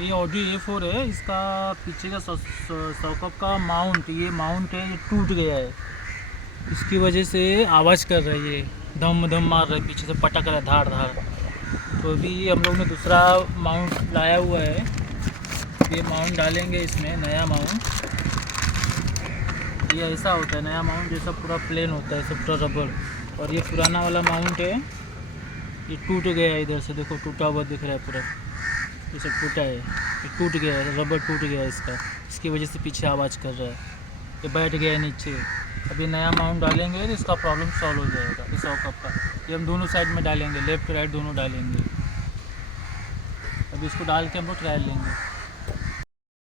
ये Audi A4 है। इसका पीछे का सॉकअप का माउंट, ये माउंट है, ये टूट गया है। इसकी वजह से आवाज़ कर रहा है, ये धम धम मार रहा है, पीछे से पटक रहा है धार धार। तो अभी हम लोग ने दूसरा माउंट लाया हुआ है, ये माउंट डालेंगे इसमें, नया माउंट। ये ऐसा होता है नया माउंट, जैसा पूरा प्लेन होता है, सब पूरा रबड़। और ये पुराना वाला माउंट है, ये टूट गया है, इधर से देखो टूटा हुआ दिख रहा है पूरा, ये सब टूटा है, ये टूट गया है, रबड़ टूट गया है इसका, इसकी वजह से पीछे आवाज़ कर रहा है, ये बैठ गया है नीचे। अभी नया माउंट डालेंगे तो इसका प्रॉब्लम सॉल्व हो जाएगा। इस सॉकअप का ये हम दोनों साइड में डालेंगे, लेफ़्ट राइट दोनों डालेंगे। अभी इसको डाल के हम लोग ट्रायल लेंगे।